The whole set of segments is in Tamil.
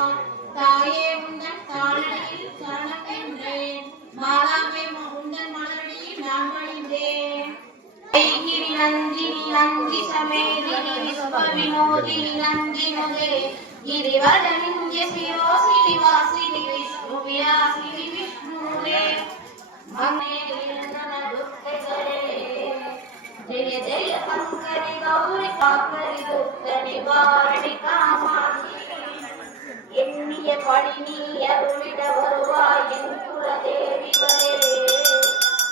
தாயே உந்தன் தாளடியில் சரணம் மாதாவே உந்தன் மலரடியில் நான் பணிந்தேன். ஐகிரி நந்தினி நந்தி சமேதினி விஸ்வ வினோதினி நந்தினுதே गिरिवर्धनिन्य शिरोसिनि वासिनि विष्णुव्यासिनि विष्णुरे ममे नन दुःखकरे जय जय शङ्करि गौरि काकरि दुःख निवारणि कामाक्षि எண்ணிய படி நீ அருளிட வருவாய் என் குலதேவிகளே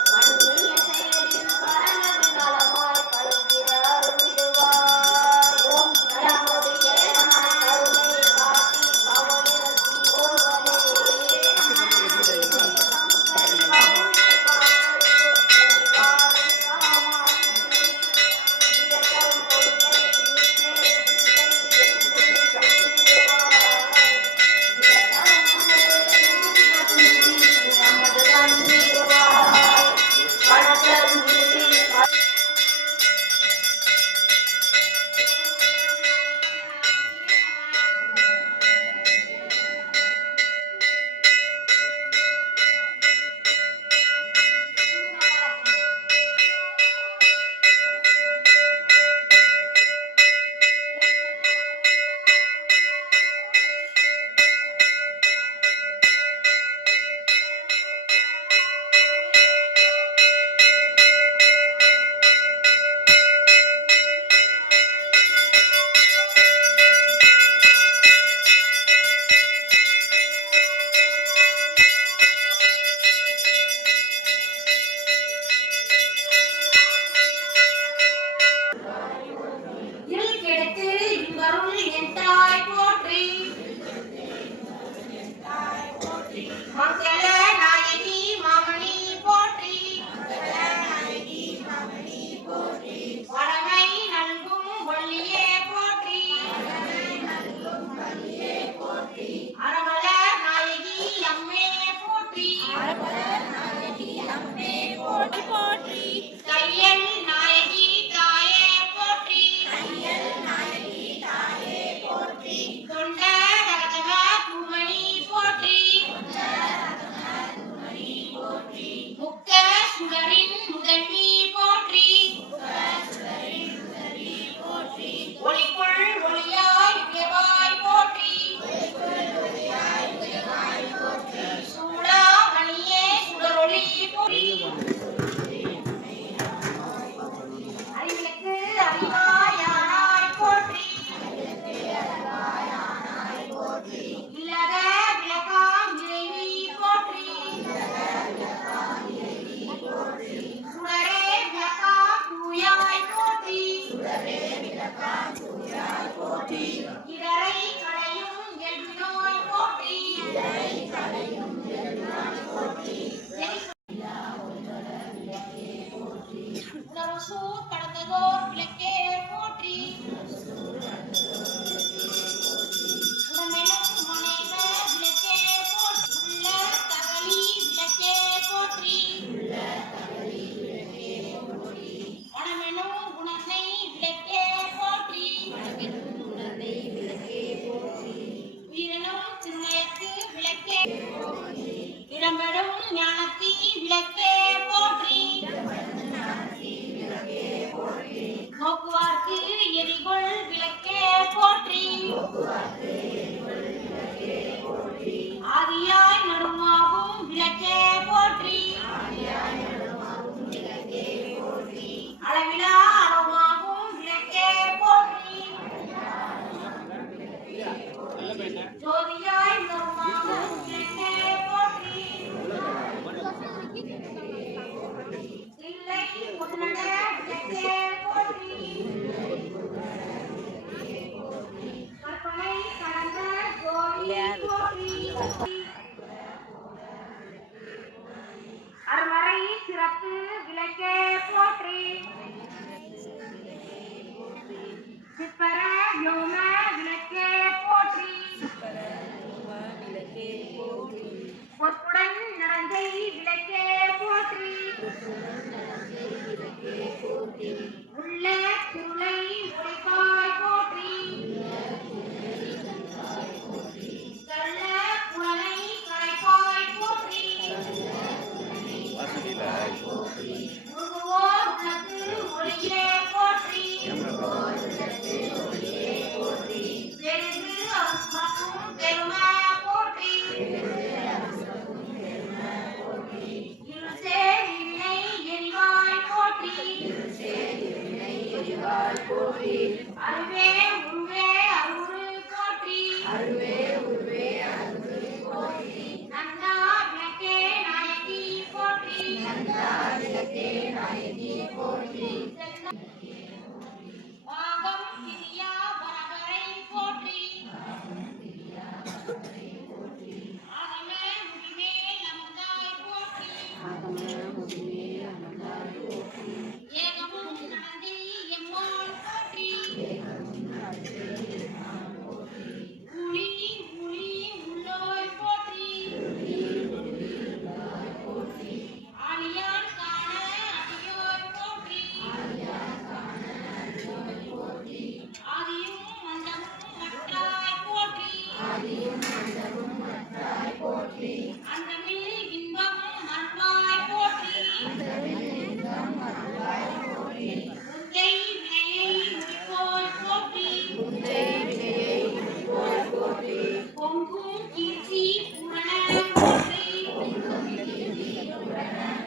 மண்ணிய செயலில் கணனது நலமாய் கழுகிற அருளிடுவாய் ஓம் கணபதியே நம கருணை காட்டி கவனிரசி ஓர்வனே சங்கரி மௌனி காக்கரி காரி காமாட்சி இதற்கும் கொள்கை அருமறை சிறப்பு விளக்கே போற்றி சிற்பர யோம விளக்கே போற்றி பொற்புடன் நடந்தை விளக்கே போற்றி உள்ள திருளை உழைப்பாய் போற்றி பெருமை போற்றி இருசேர் இணை எரிவாய் போற்றி அருவே உருவே அருள் போற்றி நந்தா விளக்கே நாயகி போற்றி பாகம் பிரியா பரகரை போற்றி ஆகமே முடிமே அமர்ந்தாய் போற்றி ஏகமும் நடந்தி எம்மாள் போற்றி உளி உள்ளோய் போற்றி ஆலியான் காண அடியோய் போற்றி ஆதியும் மந்தமும் மற்றாய் போற்றி அந்தமில் இன்பமும் மற்றாய் போற்றி உந்தை வினையை முடிப்போய் போற்றி பொங்கும் கீர்த்தி புரண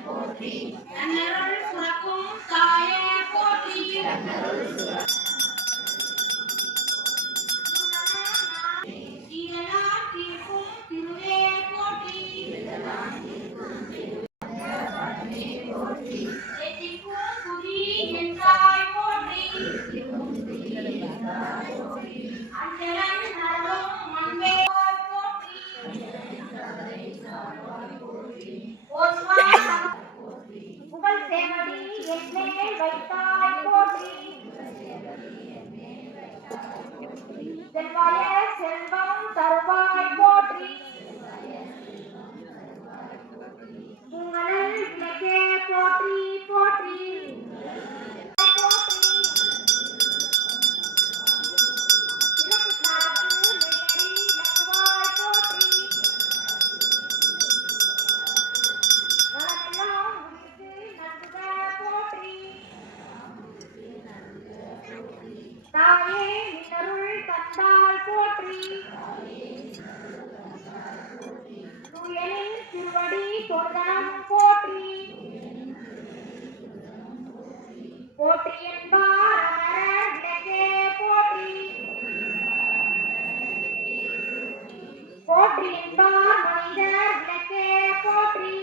போற்றி நன்னருள் சுரக்கும் தாயே போற்றி தீரலாம் தீர்க்கும் திருவே போற்றி எத்திக்கும் புரி என்றாய் போற்றி அஞ்சலன் நலம் மண்பே போற்றி புகழ் சேவடி என்மேல் வைத்தாய் போற்றி செல்வாய செல்வம் தருவாய் போற்றி உங்கள் விளக்கே போற்றி போற்றி தாயே நின்னருள் தந்தாள் போற்றி தூயனின் திருவடி தொண்டனம் போற்றி போற்றி என்பார் அமரர் விளக்கே போற்றி போற்றி என்பார் மனிதர் விளக்கே போற்றி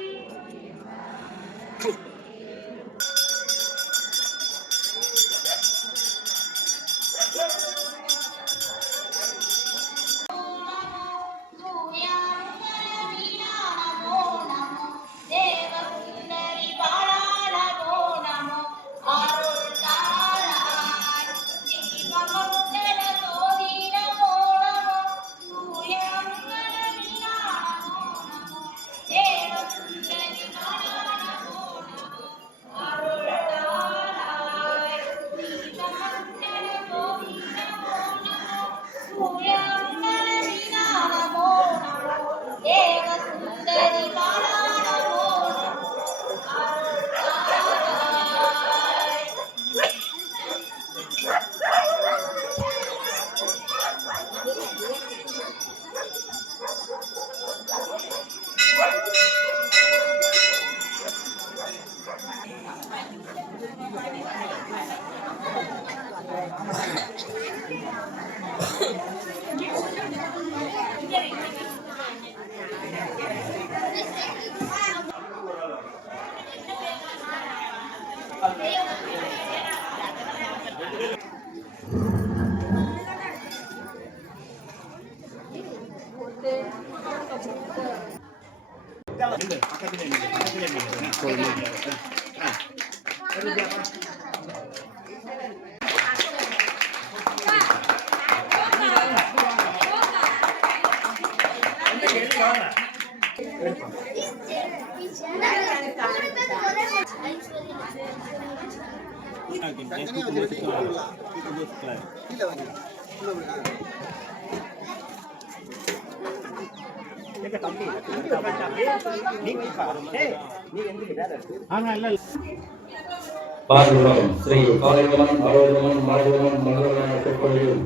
பாதுகாவலன் ஸ்ரீ காலைவலன் அரோகமன் மரகமன் மலரவன் சொற்பொழிவில்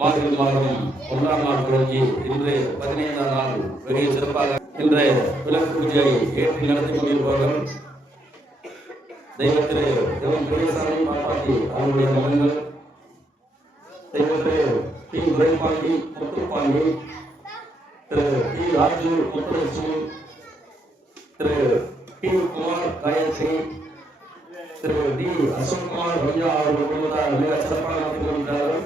மார்கழி மாதம் 1ஆம் நாள் தொடங்கி இன்று 15ஆம் நாள் வெகு சிறப்பாக இன்று விளக்கு பூஜையை ஏற்றி நடத்தி கொண்டிருப்பவர்கள் தெய்வ திரு எம் பெரியசாமி பாப்பாட்டி அவருடைய மகன்கள், தெய்வ திரு டி துரைபாண்டி முத்துப்பாண்டி, திரு டி ராஜு முத்துலட்சுமி, திரு டி குமார் காயத்ரி, திரு டி அசோக்குமார் ரம்யா அவர்கள் குடும்பத்தார் மிக சிறப்பாக நடத்தி கொண்டிருக்கிறார்கள்.